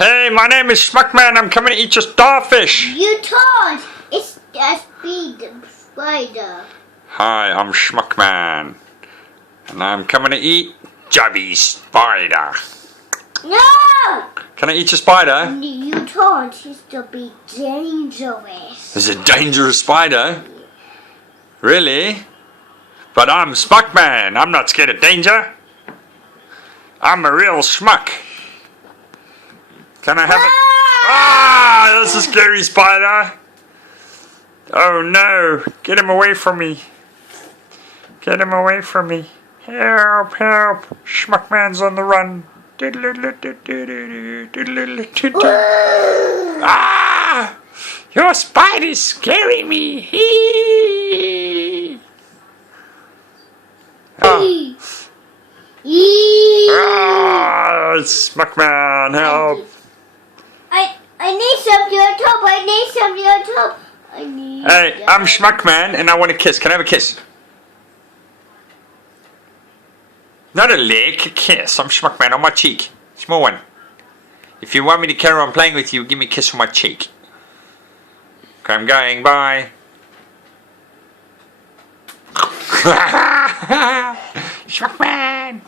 Hey, my name is Smuckman. I'm coming to eat your starfish. You told it's a speed spider. Hi, I'm Smuckman. And I'm coming to eat Jubby Spider. No! Can I eat your spider? You told it's to be dangerous. Is it dangerous spider? Really? But I'm Smuckman. I'm not scared of danger. I'm a real schmuck. Can I have it? Ah, that's a scary spider. Oh no, get him away from me. Get him away from me. Help, help. Schmuckman's on the run. Ah, your spider's scaring me. Oh. Ah, Smuckman, help. I need some of your top. I need some of your top. I need. Hey, I'm Smuckman and I want a kiss. Can I have a kiss? Not a lick, a kiss. I'm Smuckman on my cheek. Small one. If you want me to carry on playing with you, give me a kiss on my cheek. Okay, I'm going. Bye. Smuckman.